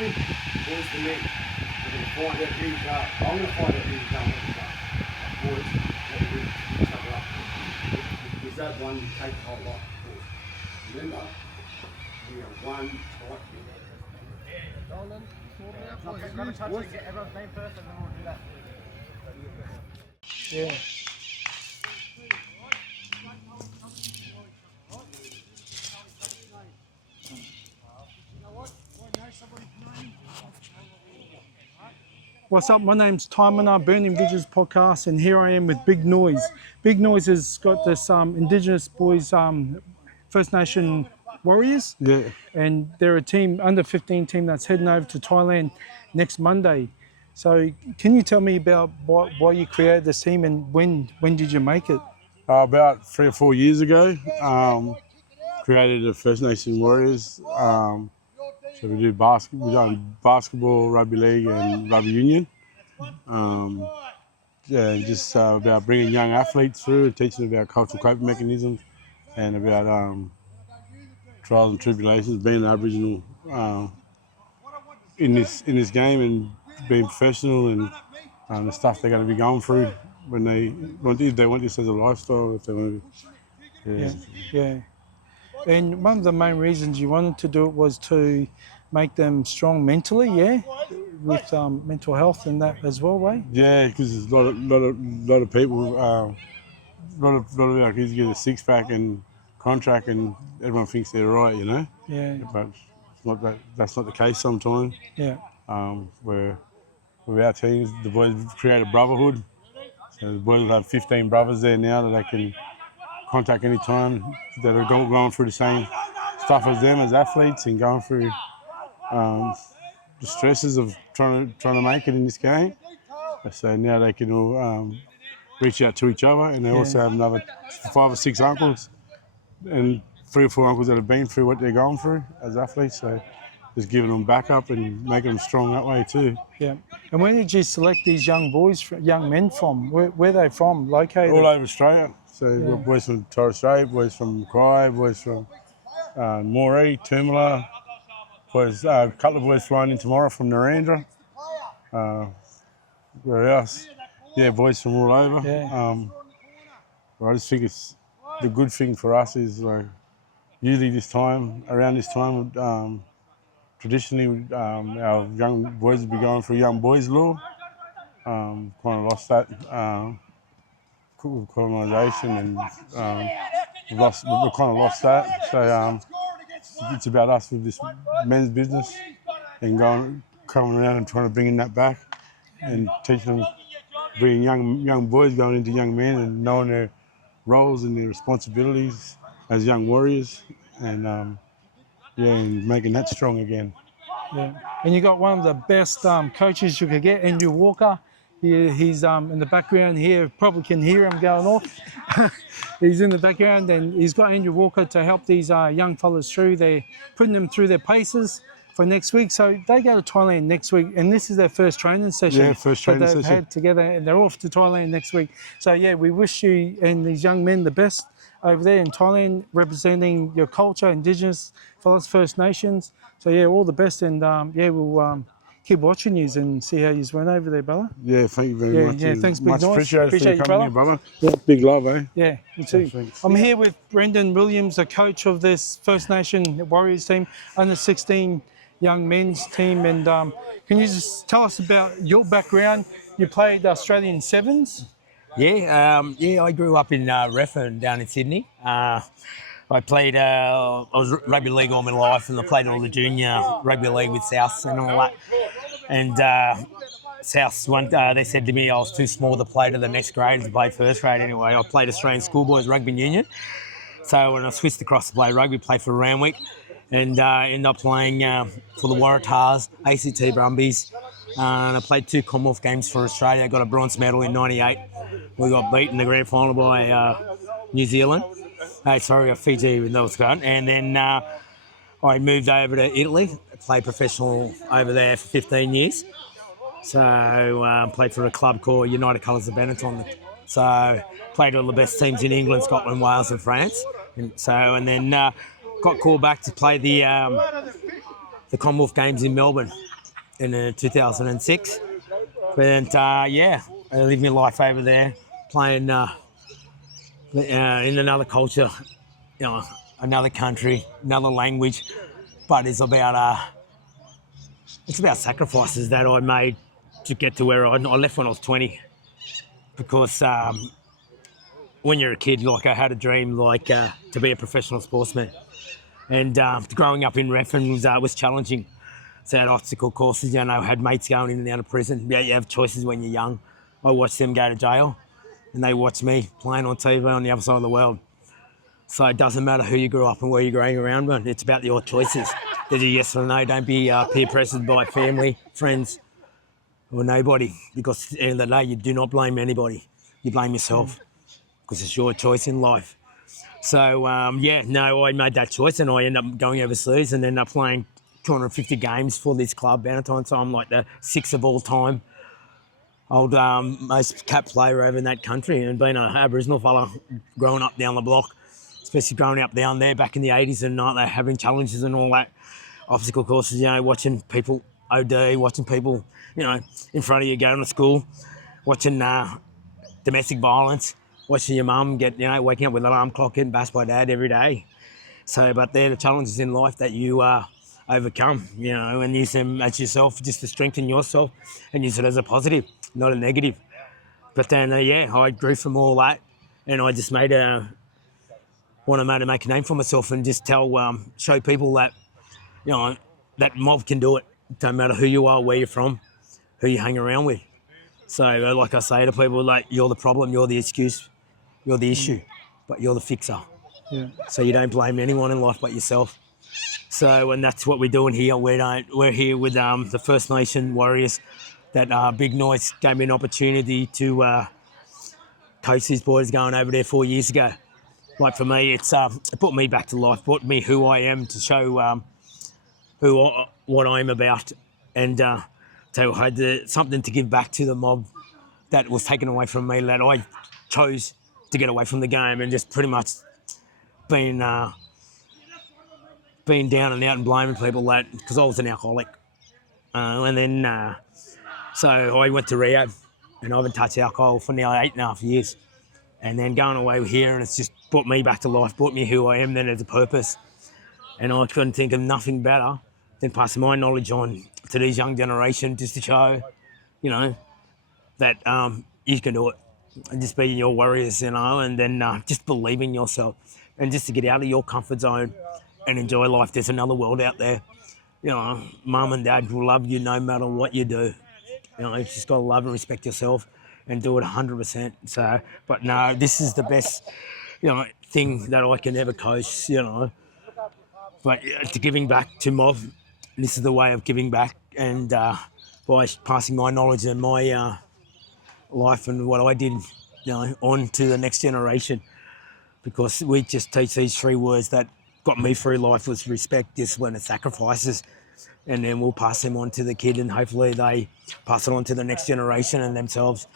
Boys to men. We're going to find out who you are. I'm going to find out who you are. Boys, what we do, cover up. Is that one you take the whole lot? Remember, we are one tight unit. Roland, grab a touch and get everyone's name first, and then we'll do that. Yeah. What's up? My name's Timon, Burning Bridges podcast, and here I am with Big Noise. Big Noise has got this Indigenous boys, First Nation Warriors. Yeah. And they're a team, under 15 team that's heading over to Thailand next Monday. So can you tell me about why you created this team and when did you make it? About 3 or 4 years ago, created the First Nation Warriors. So we do basketball, we've done basketball, rugby league, and rugby union. Just about bringing young athletes through and teaching them about cultural coping mechanisms and about trials and tribulations, being Aboriginal in this game and being professional and the stuff they're going to be going through when they want this as a lifestyle. If they want to, Yeah. And one of the main reasons you wanted to do it was to make them strong mentally, with mental health and that as well, right? Yeah, because there's a lot of people, a lot of our kids get a six-pack and contract, and everyone thinks they're right, you know. Yeah. But that's not the case sometimes. Yeah. Where with our teams, the boys create a brotherhood. So the boys will have 15 brothers there now that they can contact any time, that are going through the same stuff as them as athletes and going through the stresses of trying to make it in this game. So now they can all reach out to each other, and they also have another 5 or 6 uncles and 3 or 4 uncles that have been through what they're going through as athletes. So just giving them backup and making them strong that way too. Yeah. And where did you select these young men from? Where are they from, located? All over Australia. So we've got boys from Torres Strait, boys from Mackay, boys from Moree, Toomela, boys, a couple of boys flying in tomorrow from Narendra. Where else? Yeah, boys from all over. Yeah. I just think it's the good thing for us is like usually around this time, traditionally our young boys would be going for young boys law. Kind of lost that. Colonisation, and we've kind of lost that. So it's about us with this men's business and coming around and trying to bring that back and teaching them, bringing young boys going into young men and knowing their roles and their responsibilities as young warriors, and and making that strong again. Yeah. And you got one of the best coaches you could get, Andrew Walker. He's in the background here, probably can hear him going off. He's in the background, and he's got Andrew Walker to help these young fellas through. They're putting them through their paces for next week. So they go to Thailand next week, and this is their first training session. Yeah, first training that they've session. had together, and they're off to Thailand next week. So yeah, we wish you and these young men the best over there in Thailand, representing your culture, Indigenous fellas, First Nations. So yeah, all the best, and we'll keep watching you and see how you went over there, brother. Yeah, thank you very much. Yeah, thanks, Big much Noise. appreciated for you you, coming here, brother. Yeah, big love, eh? Yeah, you too. Thanks. I'm here with Brendan Williams, the coach of this First Nation Warriors team, under 16 young men's team. And can you just tell us about your background? You played Australian 7's. Yeah, I grew up in Redfern down in Sydney. I played, I was rugby league all my life, and I played all the junior rugby league with South and all that. And South, they said to me I was too small to play to the next grade, to play first grade anyway. I played Australian schoolboys rugby union. So when I switched across to play rugby, played for Randwick, and ended up playing for the Waratahs, ACT Brumbies. And I played 2 Commonwealth games for Australia. I got a bronze medal in '98. We got beaten in the grand final by New Zealand. Fiji, even though it's gone. And then I moved over to Italy, played professional over there for 15 years. So played for a club called United Colours of Benetton. So played all the best teams in England, Scotland, Wales and France. And then got called back to play the the Commonwealth Games in Melbourne in 2006. And yeah, I lived my life over there, playing in another culture, you know, another country, another language. But it's about sacrifices that I made to get to where I left when I was 20. Because when you're a kid, like I had a dream, like to be a professional sportsman. And growing up in Redfern was challenging. So I had obstacle courses, you know, I had mates going in and out of prison. Yeah, you have choices when you're young. I watched them go to jail and they watched me playing on TV on the other side of the world. So it doesn't matter who you grew up and where you're growing around, but it's about your choices. There's a yes or no. Don't be peer pressured by family, friends, or nobody. Because at the end of the day, you do not blame anybody. You blame yourself because it's your choice in life. So, yeah, no, I made that choice and I ended up going overseas and ended up playing 250 games for this club, Bannatyne. So I'm like the 6th of all time. Old most cap player over in that country, and being an Aboriginal fella growing up down the block, especially growing up down there back in the 80s and they're having challenges and all that, obstacle courses, you know, watching people OD, watching people, you know, in front of you going to school, watching domestic violence, watching your mum get, you know, waking up with an alarm clock, getting bashed by dad every day. So, but they're the challenges in life that you overcome, you know, and use them as yourself just to strengthen yourself and use it as a positive, not a negative. But then, yeah, I grew from all that and I just made wanted to make a name for myself and just show people that, you know, that mob can do it. Don't matter who you are, where you're from, who you hang around with. So, like I say to people, like, you're the problem, you're the excuse, you're the issue, but you're the fixer. Yeah. So you don't blame anyone in life but yourself. So, and that's what we're doing here. We're here with the First Nation warriors. That Big Noise gave me an opportunity to coach these boys going over there 4 years ago. Like for me, it put me back to life, brought me who I am to show what I'm about, and so I had something to give back to the mob that was taken away from me, that I chose to get away from the game and just pretty much being down and out and blaming people that because I was an alcoholic, and then so I went to rehab and I haven't touched alcohol for nearly 8.5 years. And then going away here, and it's just brought me back to life, brought me who I am then as a purpose. And I couldn't think of nothing better than passing my knowledge on to these young generation just to show, you know, that you can do it. And just be your warriors, you know, and then just believe in yourself. And just to get out of your comfort zone and enjoy life. There's another world out there. You know, mum and dad will love you no matter what you do. You know, you just got to love and respect yourself and do it 100%. So, but no, this is the best, you know, thing that I can ever coach, you know. But to giving back to mob, this is the way of giving back, and by passing my knowledge and my life and what I did, you know, on to the next generation. Because we just teach these 3 words that got me through life was respect, discipline and sacrifices. And then we'll pass them on to the kid and hopefully they pass it on to the next generation and themselves.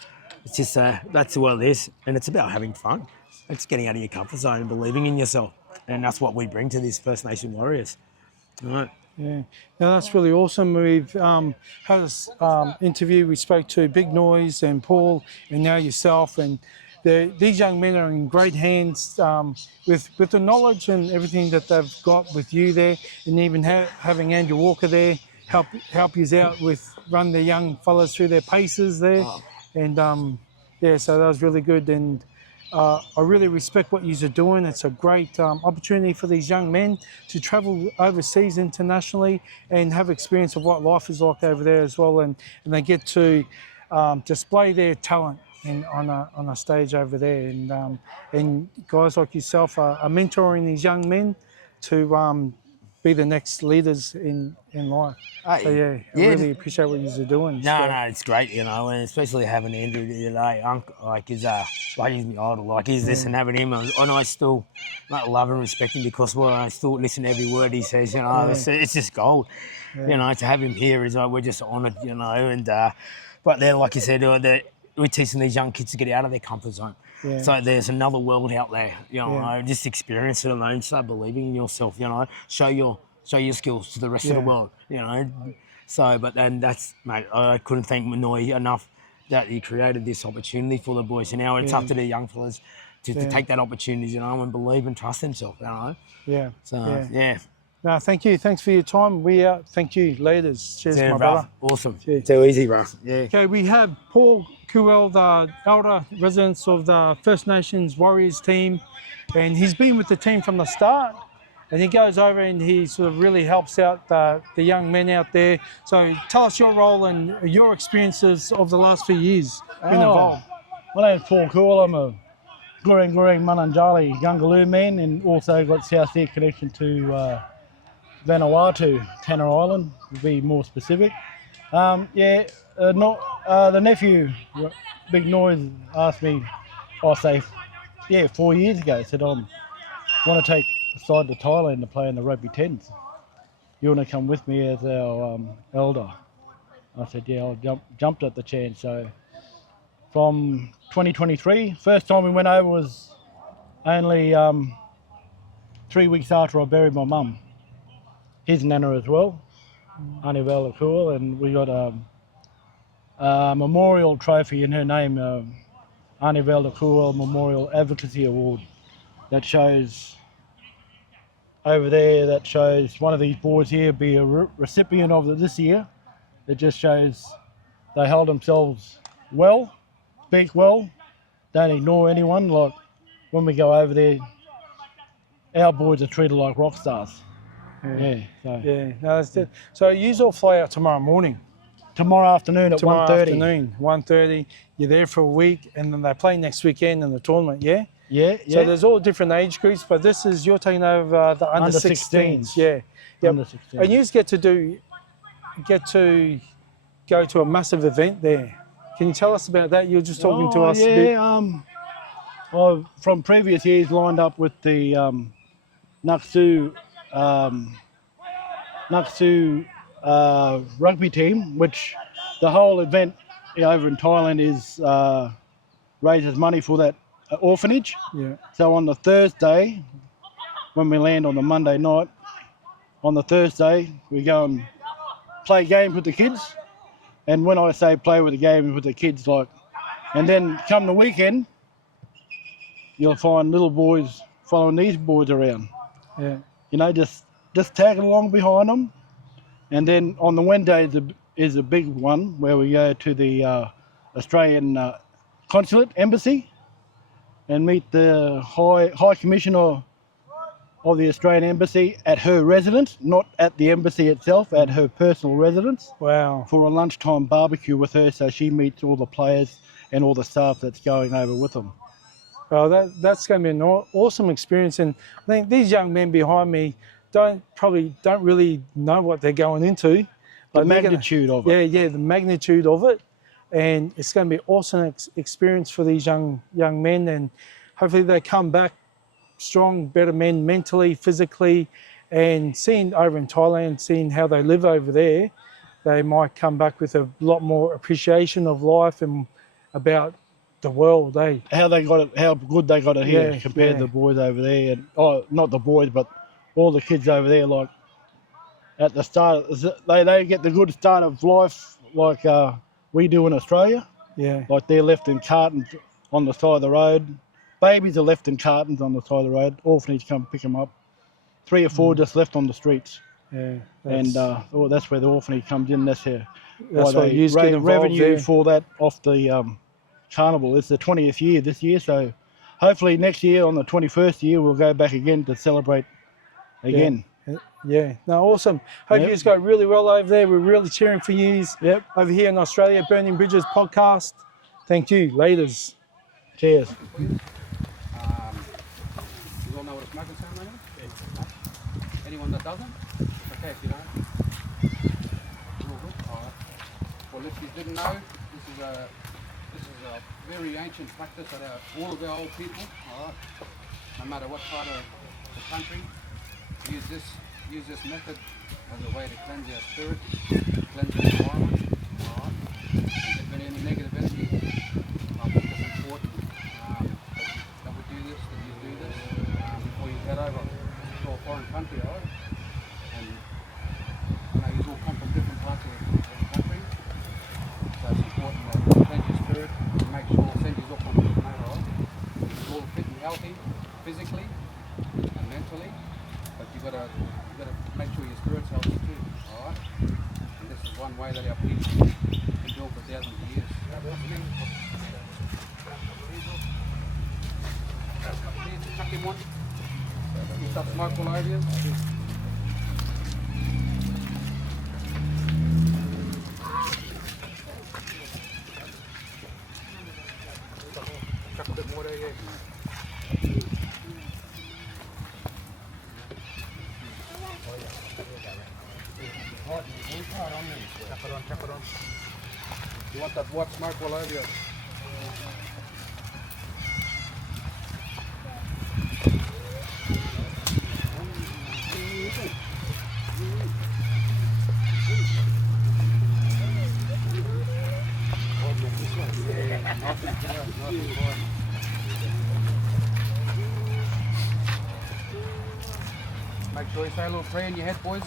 It's just, that's what it is. And it's about having fun. It's getting out of your comfort zone and believing in yourself. And that's what we bring to these First Nation warriors. All right. Yeah, now that's really awesome. We've had this interview. We spoke to Big Noise and Paul and now yourself. And these young men are in great hands with the knowledge and everything that they've got with you there, and even having Andrew Walker there help you out with run the young fellas through their paces there. Oh. And yeah, so that was really good. And I really respect what you're doing. It's a great opportunity for these young men to travel overseas internationally and have experience of what life is like over there as well, and they get to display their talent on a stage over there, and guys like yourself are mentoring these young men to be the next leaders in life. So yeah, I really appreciate what you're doing. No, it's great, you know, and especially having Andrew today, like he's my idol, like he's this, and having him, and I still love and respect him because I still listen to every word he says, you know. It's just gold, you know. To have him here is we're just honoured, you know, and but then, like you said, we're teaching these young kids to get out of their comfort zone. Yeah. So there's another world out there, you know, just experience it alone, start believing in yourself, you know, show your show your skills to the rest of the world, you know. So, but then that's, mate, I couldn't thank Manoy enough that he created this opportunity for the boys. And now it's up to the young fellas to take that opportunity, you know, and believe and trust themselves, you know. Yeah. So, yeah. No, thank you. Thanks for your time. We thank you, leaders. Cheers, my Bro. brother. Awesome. Cheers. Too easy, bro. Yeah. Okay, we have Paul Kuel, the elder resident of the First Nations Warriors team, and he's been with the team from the start. And he goes over and he sort of really helps out the young men out there. So tell us your role and your experiences of the last few years been involved. My name's Paul Cool. I'm a Gurung Mananjali Gungaloo man, and also got South Sea connection to Vanuatu, Tanner Island, to be more specific. The nephew, Big Noise, asked me, 4 years ago, said, I want to take the side to Thailand to play in the Rugby 10's. You want to come with me as our elder? I said, yeah, I jumped at the chance. So from 2023, first time we went over was only 3 weeks after I buried my mum. His nana as well, Auntie Val Cool, and we got a memorial trophy in her name, Auntie Val Cool Memorial Advocacy Award, that shows over there, that shows one of these boys here be a recipient of it this year. It just shows they held themselves well, speak well, don't ignore anyone. Like when we go over there, our boys are treated like rock stars. No, that's it. So you all fly out tomorrow morning. Tomorrow afternoon at 1:30. Tomorrow afternoon, 1:30. You're there for a week, and then they play next weekend in the tournament. Yeah. So there's all different age groups, but this is you're taking over the under 16s. Yeah. Under 16. And you just get to go to a massive event there. Can you tell us about that? You're just talking to us. I've from previous years lined up with the Naksu rugby team, which the whole event over in Thailand is raises money for that orphanage. Yeah. So on the Thursday, when we land on the Monday night, on the Thursday we go and play games with the kids. And when I say play with the games with the kids, and then come the weekend, you'll find little boys following these boys around. Yeah. You know, just tagging along behind them. And then on the Wednesday is a big one where we go to the Australian consulate embassy and meet the High Commissioner of the Australian Embassy at her residence, not at the embassy itself, at her personal residence. Wow. For a lunchtime barbecue with her, so she meets all the players and all the staff that's going over with them. Well, that's going to be an awesome experience, and I think these young men behind me probably don't really know what they're going into. The magnitude of it. Yeah, the magnitude of it, and it's going to be an awesome experience for these young men, and hopefully they come back strong, better men mentally, physically, and seeing over in Thailand, seeing how they live over there, they might come back with a lot more appreciation of life and about the world, eh? How good they got it here compared to the boys over there. And, not the boys, but all the kids over there, like at the start, they get the good start of life like we do in Australia. Yeah. Like they're left in cartons on the side of the road. Babies are left in cartons on the side of the road. Orphanage come pick them up. 3 or 4 just left on the streets. Yeah. And that's where the orphanage comes in. That's why they get revenue there. for that off the carnival. It's the 20th year this year, so hopefully next year on the 21st year we'll go back again to celebrate again. Yeah. No, awesome. Hope you guys go really well over there. We're really cheering for you over here in Australia. Burning Bridges podcast. Thank you, ladies. Cheers. You all know what a smoking ceremony is? Yeah. Anyone that doesn't? It's okay if you don't. All good? All right. Well, if you didn't know, this is a very ancient practice that all of our old people, all right, no matter what part of the country, use this method as a way to cleanse our spirit, cleanse the environment, all right. If there's any negative energy, I think it's important that we do this, that you do this before you head over to a foreign country, all right? And one way that our people can do for thousands of years. Chuck him one. You start smoke all over you. Chuck a bit more there, yeah. Chuck it on. You want that white smoke all over you. Make sure you say a little prayer in your head, boys.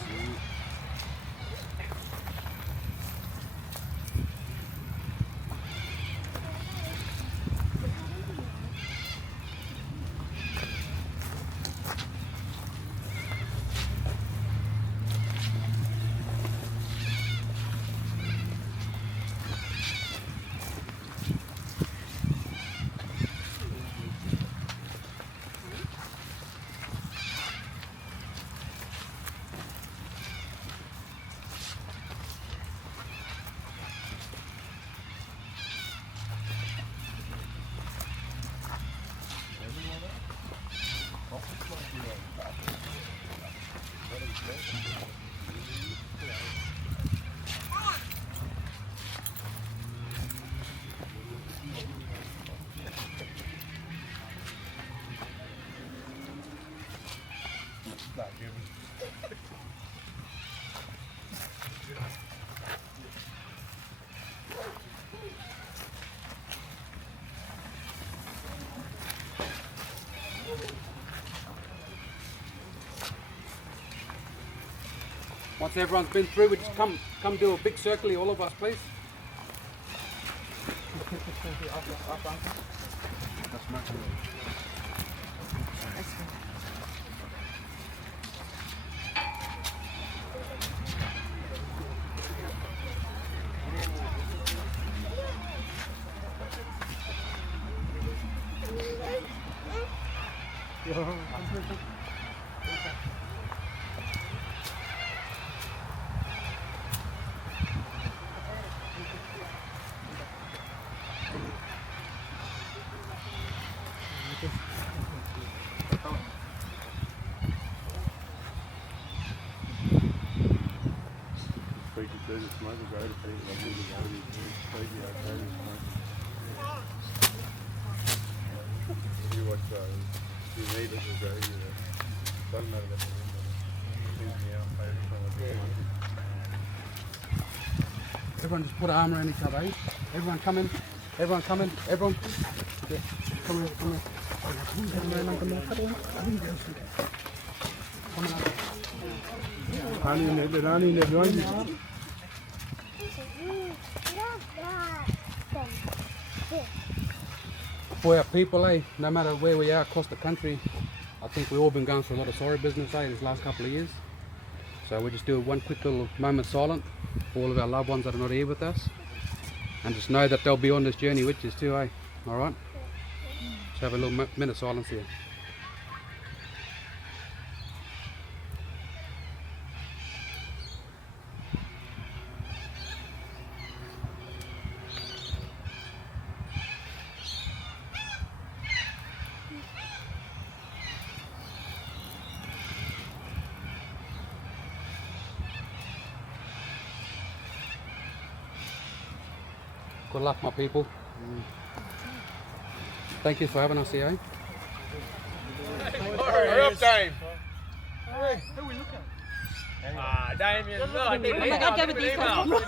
Once everyone's been through, we just come do a big circle, all of us, please. That's much. Everyone just put an arm around each other, eh? Everyone come in. Everyone come in. Everyone. Yeah. Come here, come here. For our people, eh, no matter where we are across the country, I think we've all been going through a lot of sorry business, eh, these last couple of years. So we just do one quick little moment silent for all of our loved ones that are not here with us. And just know that they'll be on this journey with us too, eh? Alright? Just have a little minute of silence here. Good luck, my people. Thank you for having us here. Hurry up, Dame. Who are we looking at? Damien. No, I think I gave it these. email.